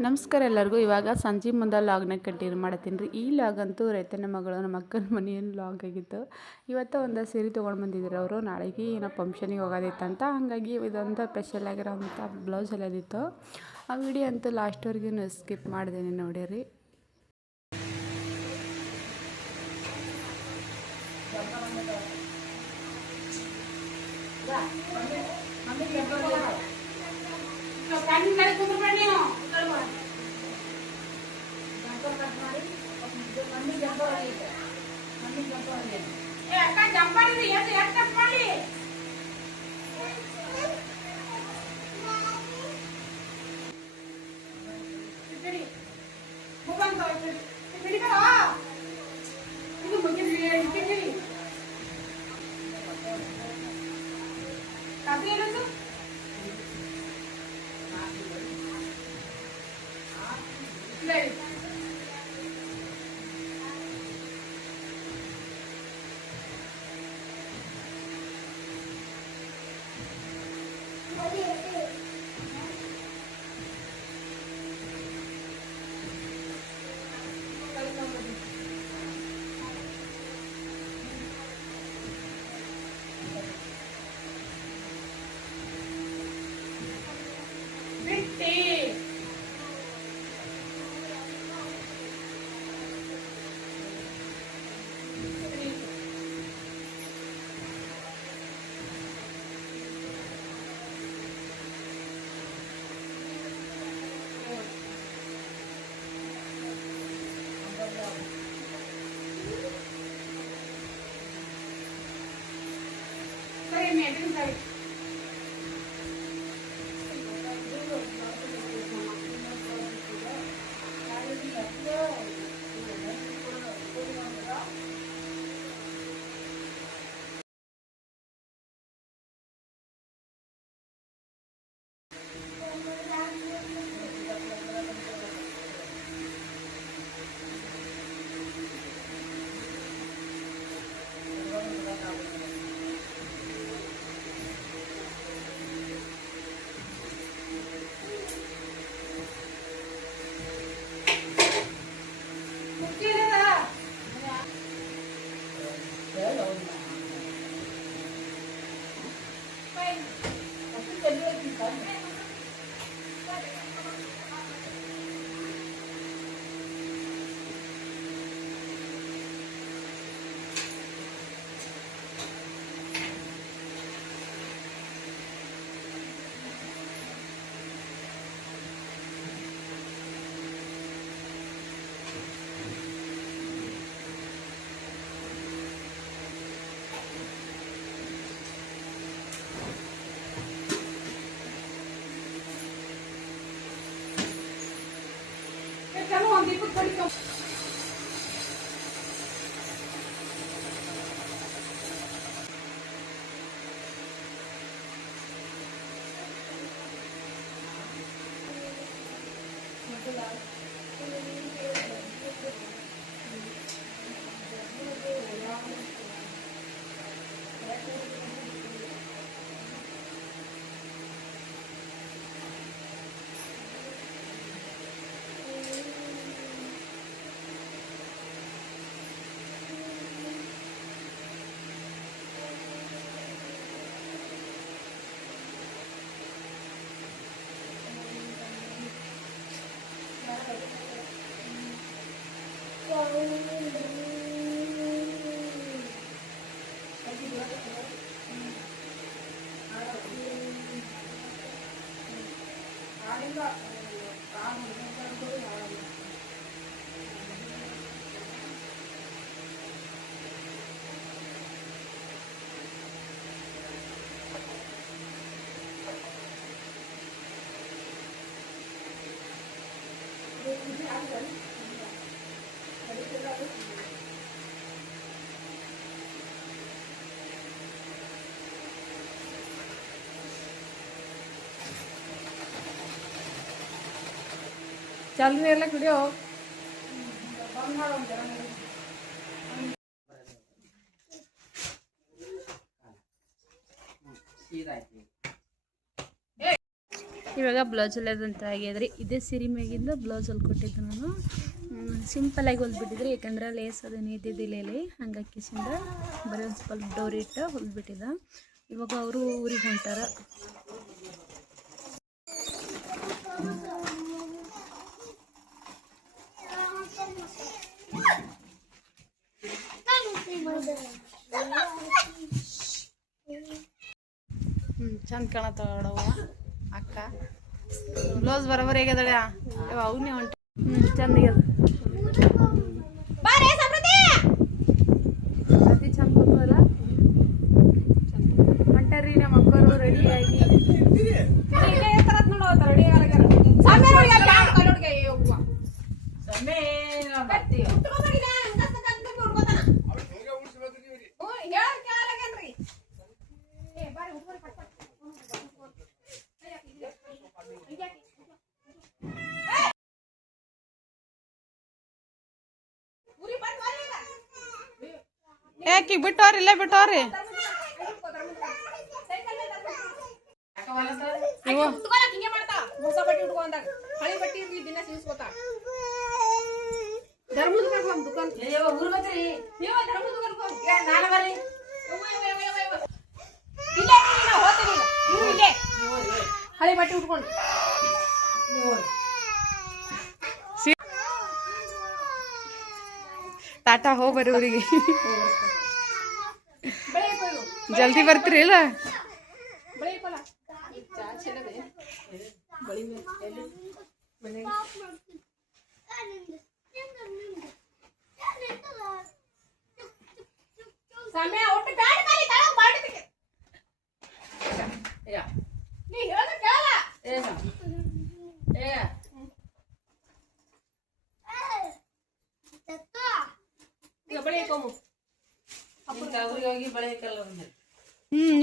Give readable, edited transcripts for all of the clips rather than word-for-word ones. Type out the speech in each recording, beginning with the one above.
ನಮಸ್ಕಾರ ಎಲ್ಲರಿಗೂ. ಇವಾಗ ಸಂಜೆ ಮುಂದೆ ಲಾಗ್ನ ಕಂಟಿನ್ಯೂ ಮಾಡತ್ತೀನಿ ರೀ. ಈ ಲಾಗ್ ಅಂತೂ ರೈತನ ಮಗಳು ನಮ್ಮ ಅಕ್ಕನ ಮನೆಯಲ್ಲಿ ಲಾಗ್ ಆಗಿತ್ತು. ಇವತ್ತು ಒಂದು ಸೀರೆ ತೊಗೊಂಡು ಬಂದಿದ್ರು ಅವರು. ನಾಳೆಗೆ ಏನೋ ಫಂಕ್ಷನಿಗೆ ಹೋಗೋದಿತ್ತಂತ, ಹಾಗಾಗಿ ಇದೊಂದು ಸ್ಪೆಷಲ್ ಆಗಿರೋಂಥ ಬ್ಲೌಸ್ ಎಲ್ಲದಿತ್ತು. ಆ ವಿಡಿಯೋ ಅಂತೂ ಲಾಸ್ಟ್ವರೆಗೂ ಸ್ಕಿಪ್ ಮಾಡಿದ್ದೀನಿ ನೋಡಿರಿ. चल रही है वीडियो ಇವಾಗ ಬ್ಲೌಸ್ ಹೊಲಿಯೋದಂತ ಆಗ್ಯದ್ರಿ. ಇದೇ ಸೀರೆ ಮ್ಯಾಗಿಂದ ಬ್ಲೌಸ್ ಹೊಲ್ಕೊಟ್ಟಿದ್ದು ನಾನು. ಸಿಂಪಲಾಗಿ ಹೊಲ್ಬಿಟ್ಟಿದ್ರಿ, ಯಾಕಂದ್ರೆ ಲೇಸ್ ಅದೇನು ಇದ್ದಿದ್ದಿಲ್ಲ ಇಲ್ಲಿ. ಹಂಗಾಗಿ ಕಿಸಿಂದ ಬರೀ ಒಂದು ಸ್ವಲ್ಪ ಡೋರಿ ಇಟ್ಟು ಹೊಲ್ಬಿಟ್ಟಿದ್ದ. ಇವಾಗ ಅವರು ಊರಿಗೆ ಹೊಂಟಾರ. ಚಂದ ಕಾಣತ್ತವ ಅಕ್ಕ. ಬ್ಲೌಸ್ ಬರೋಬರಿ ಆಗ್ಯದಳ ಅವನೇ ಹೊಂಟ. ಚಂದ ಅತಿ ಚಂದ ಕೂತಲ್ಲ. ಹೊಂಟಾರ್ರಿ ನಮ್ಮ ಅಕ್ಕರು ರೆಡಿಯಾಗಿ. ಯಾಕೆ ಬಿಟ್ಟವ್ರಿ? ಇಲ್ಲೇ ಬಿಟ್ಟವ್ರಿ. ಹಳಿ ಬಟ್ಟೆ ಉಟ್ಕೊಂಡು ಟಾಟಾ ಹೋಗ್ಬರ್ರಿ ಊರಿಗೆ. ಜಲ್ದಿ ಬರ್ತೀರಿ ಇಲ್ಲ?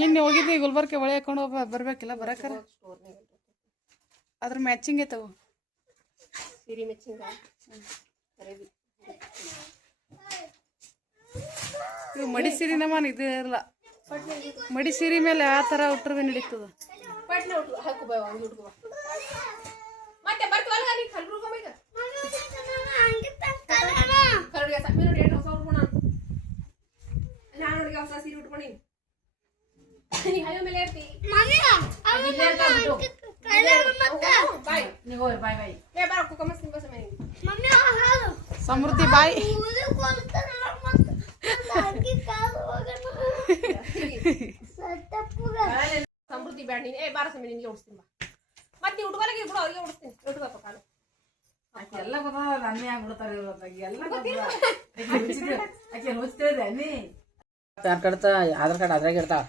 ನಿನ್ನೆ ಹೋಗಿದ್ವಿ ಗುಲ್ಬರ್ಗೆ. ಬಳೆ ಹಾಕೊಂಡು ಬರ್ಬೇಕಿಲ್ಲ ಬರಕರ. ಅದ್ರ ಮ್ಯಾಚಿಂಗ್ ಐತವು ಸೀರೆ ಮ್ಯಾಚಿಂಗ್. ಇವು ಮಡಿ ಸೀರೆ ನಮ್ಮನ್ ಇದು ಇರಲ್ಲ. ಮಡಿ ಸೀರೆ ಮೇಲೆ ಆ ಥರ ಉಟ್ರವೆ ನಡೀತದ. ಮತ್ತೆ ಬರ್ತವಲ್ಲ ನೀ ಕಲ್ಬುರ್ಗ ಈಗ ನಾನು ಹೊಸ ಸೀರೆ ಉಟ್ಕೊಂಡಿ ನೀ ಹೈವ ಮೇಲೆ ಇರ್ತಿ. ಸಮೃದ್ಧಿ ಬಾಯ್. ಸಮೃದ್ಧಿ ಬ್ಯಾಡ ನೀನು. ಬಾರ ಸಮಯ ನಿನ್ಗೆ ಉಡಿಸ್ತೀನಿ ಬಾ. ಮತ್ತೆ ನೀವು ಉಟ್ಕೊಳಕ್ಕೆ ಬಿಡು, ಅವ್ರಿಗೆ ಉಡಿಸ್ತೀನಿ. ಉಟ್ಕೋಪ್ಪ ಕಾಲು ಎಲ್ಲ ಗೊತ್ತಾಗ ಅನ್ನೇ ಆಗ್ಬಿಡ್ತಾರೆ ಎಲ್ಲ ಹುಚ್ಚಿದೆ ಅನ್ನಿ. ಪ್ಯಾನ್ ಕಾರ್ಡ್ ಆಧಾರ್ ಕಾರ್ಡ್ ಅದ್ರಾಗ ಇರ್ತಾವ.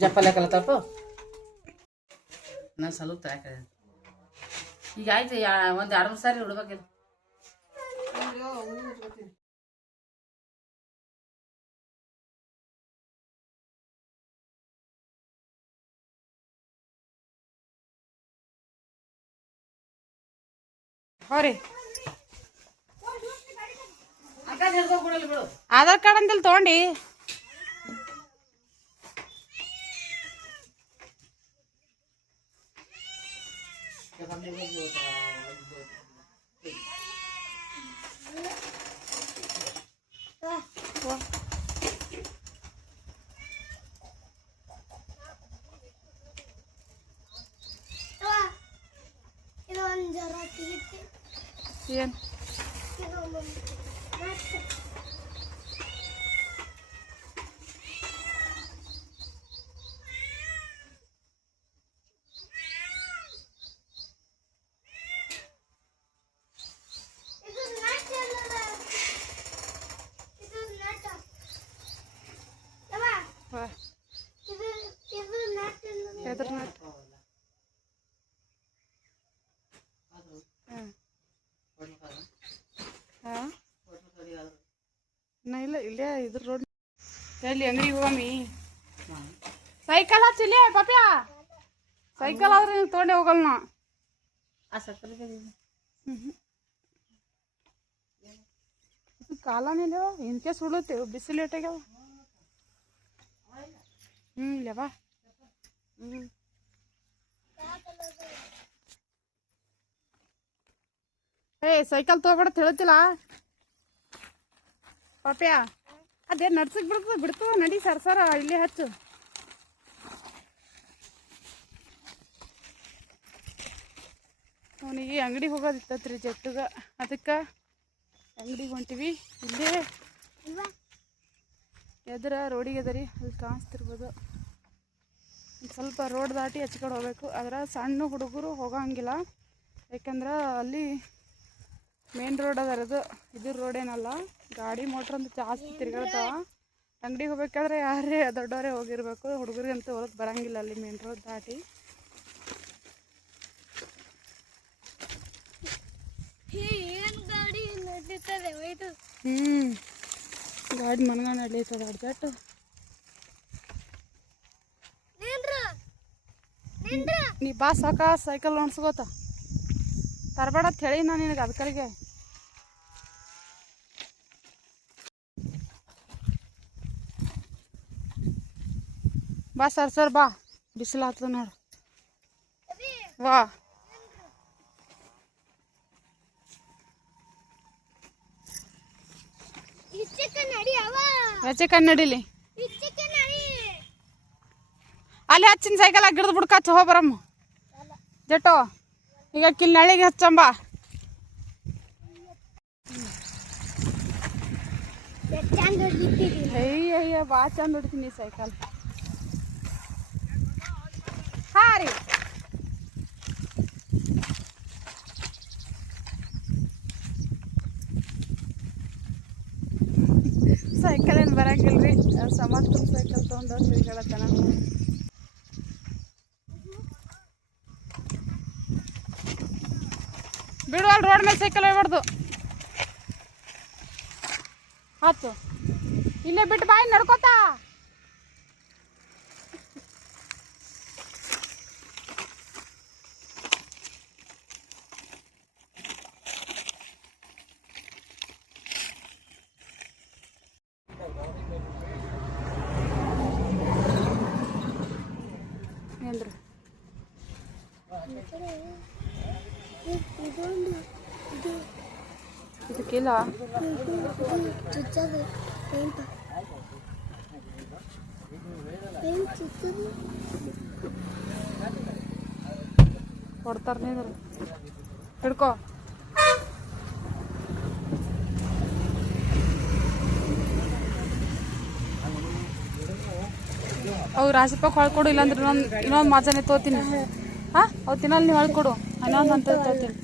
ಜಪ್ಪಲ್ಲ ಕಲತಪ್ಪ ನಾನು ಸ್ವಲ್ಪ ಯಾಕೆ ಈಗ ಆಯ್ತು. ಒಂದು 2-3 ಸಾರಿ ಉಡ್ಬೇಕಿಲ್ಲ. ಹೋರಿ ಬಿಡು. ಆಧಾರ್ ಕಾರ್ಡ್ ಅಂತಲ್ಲಿ ತಗೊಂಡಿ. ಏನು ಎದ್ರ ನಟ್? ಹಾಂ ಇಲ್ಲ ಇಲ್ಲೇ ಇದ್ರ ರೋಡ್ ಎಲ್ಲಿ ಅಂಗಡಿಗೆ ಹೋಗಮ್ಮಿ. ಸೈಕಲ್ ಹಚ್ಚಿಲ್ಲ ಪಾಪ್ಯ. ಸೈಕಲ್ ಆದ್ರೆ ನೀವು ತೊಗೊಂಡೆ ಹೋಗಲ್ಲ ನಾ. ಕಾಲನಿಲ್ಲ ಇನ್ಕೆ ಸುಡುತ್ತೇವೆ ಬಿಸಿಲು ಇಟ್ಟಾಗ್ಯಾವ. ಇಲ್ಲವಾ ಏ ಸೈಕಲ್ ತೊಗೊಬೇಡ ಹೇಳ್ತಿಲ್ಲ ಪಾಪ್ಯ ಅದೇ ನಡ್ಸಕ್ ಬಿಡ್ತದ ನಡಿ ಸರ್ ಇಲ್ಲೇ ಹಚ್ಚು. ಅವನಿಗೆ ಅಂಗಡಿಗೆ ಹೋಗೋದಿತ್ತತ್ರಿ ಜಟ್ಟಗ, ಅದಕ್ಕೆ ಅಂಗಡಿಗೆ ಹೊಂಟಿವಿ. ಇಲ್ಲೇ ಎದುರ ರೋಡಿಗೆ ಅದರಿ, ಅಲ್ಲಿ ಕಾಣಿಸ್ತಿರ್ಬೋದು. ಸ್ವಲ್ಪ ರೋಡ್ ದಾಟಿ ಹಚ್ಚ ಕಡೆ ಹೋಗ್ಬೇಕು. ಆದ್ರೆ ಸಣ್ಣ ಹುಡುಗರು ಹೋಗೋಂಗಿಲ್ಲ, ಯಾಕಂದ್ರೆ ಅಲ್ಲಿ ಮೇನ್ ರೋಡ್ ಅದರದು, ಇದ್ರ ರೋಡ್ ಏನಲ್ಲ. ಗಾಡಿ ಮೋಟ್ರ್ ಅಂತ ಜಾಸ್ತಿ ತಿರ್ಗಾಡ್ತಾವ. ಅಂಗಡಿಗೆ ಹೋಗ್ಬೇಕಾದ್ರೆ ಯಾರೇ ದೊಡ್ಡವರೇ ಹೋಗಿರ್ಬೇಕು, ಹುಡುಗರಿಗಂತೂ ಹೊರಗೆ ಬರೋಂಗಿಲ್ಲ ಅಲ್ಲಿ ಮೇನ್ ರೋಡ್ ದಾಟಿ. ಗಾಡಿ ಮನಗ ನಡೀತದ ಅಡ್ಜಟ್ಟು. ನೀ ಬಾ ಸಾಕ ಸೈಕಲ್ ಅನ್ಸ್ಕೋತ ತರಬೇಡ ಅಂತ ಹೇಳಿ ನಾನು ನಿನಗೆ ಅದಕ್ಕರಿಗೆ. ಬಾ ಸರ್ ಬಾ, ಬಿಸಿಲು ಆಗ್ತದ ನೋಡು. ವಾ ಹೆಚ್ಚೆ ಕನ್ನಡಿಲಿ ಅಲ್ಲಿ ಹಚ್ಚಿನ ಸೈಕಲ್ ಗಿಡದ ಬುಡ್ಕ ಹಚ್ಚ ಹೋಗ್ಬರಮ್ಮ ಜಟ್ಟೋ. ಈಗ ಕಿಲ್ ನಳಿಗೆ ಹಚ್ಚಂಬ. ಅಯ್ಯ ಭಾಳ ಚಂದ ಹೊಡಿತೀನಿ ಸೈಕಲ್. ಹಾ ರೀ ಸೈಕಲ್ ಏನು ಬರಂಗಿಲ್ರಿ, ಸಮರ್ಥ ಸೈಕಲ್ ತೊಗೊಂಡು ತಿರ್ಗಾಡತ್ತಾನ. ಬಿಡುವಲ್ಲಿ ರೋಡ್ ಮೇಲೆ ಸೈಕಲ್ ಹೋಗ್ಬಾರ್ದು, ಹತ್ತು ಇಲ್ಲೇ ಬಿಟ್ಟು ಬಾಯಿ ನಡ್ಕೋತಾ. ಏನ್ರಿ ಇದಕ್ಕಿಲ್ಲ ಕೊಡ್ತಾರ ನೀನು ಹಿಡ್ಕೋ. ಅವು ರಾಜಪ್ಪಕ್ಕೆ ಹೊಳ್ಕೊಡು, ಇಲ್ಲಾಂದ್ರೆ ಇನ್ನೊಂದು ಮಾಜಾನೆ ತೋತೀನಿ. ಹಾಂ ಅವು ತಿನ್ನಲ್ಲಿ ನೀವು ಹೊಳ್ಕೊಡು, ಇನ್ನೊಂದು ಅಂತ ತೋತೀನಿ.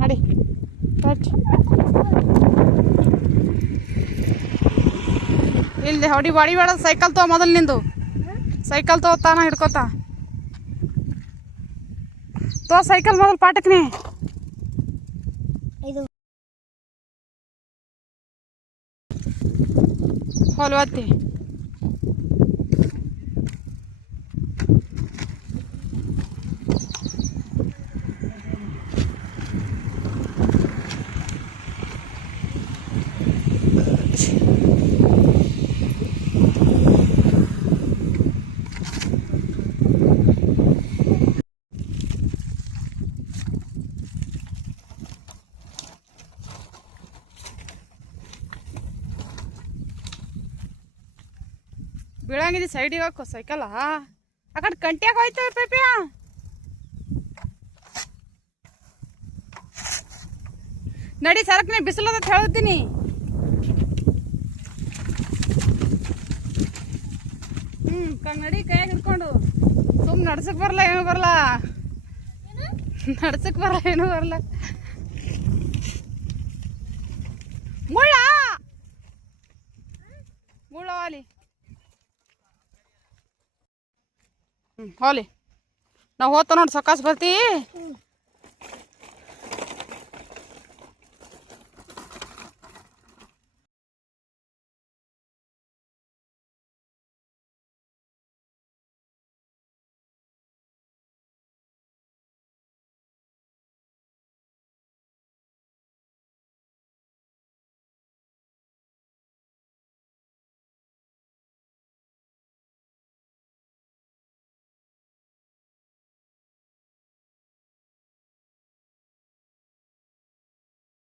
ನಡಿ ಇಲ್ದೆ ಹೊಡಿ ಬಾಡಿ ಬೇಡ. ಸೈಕಲ್ ತಗೋ ಮೊದಲು ನಿಂದು, ಸೈಕಲ್ ತಗೋತಾನ ಹಿಡ್ಕೋತಾ ತೋ ಸೈಕಲ್ ಮೊದಲು ಪಾಠಕ್ನೇ. ಹೊಲ್ವತ್ತಿ ಬೀಳಂಗಿದಿ ಸೈಡಿಗೆ ಹಾಕೋ ಸೈಕಲ್. ಆ ಕಡೆ ಕಂಟ್ಯಾಗ ಹೋಯ್ತವೆ ಪೇಪಿಯ. ನಡಿ ಸರಕ್ನೆ ಬಿಸಿಲದ ಹೇಳ್ತೀನಿ. ನಡಿ ಕೈಯಾಗ ಹಿಡ್ಕೊಂಡು. ಸುಮ್ ನಡ್ಸಕ್ ಬರಲ್ಲ ಏನು ಬರಲ್ಲ, ನಡ್ಸಕ್ ಬರಲ್ಲ ಏನು ಬರಲ್ಲ. ಮುಳ್ಳ ಮುಳ್ಳವಾಲಿ ಹೋಲಿ ನಾವು ಹೋತ ನೋಡಿ ಸಕಾಸ್ ಬರ್ತೀವಿ.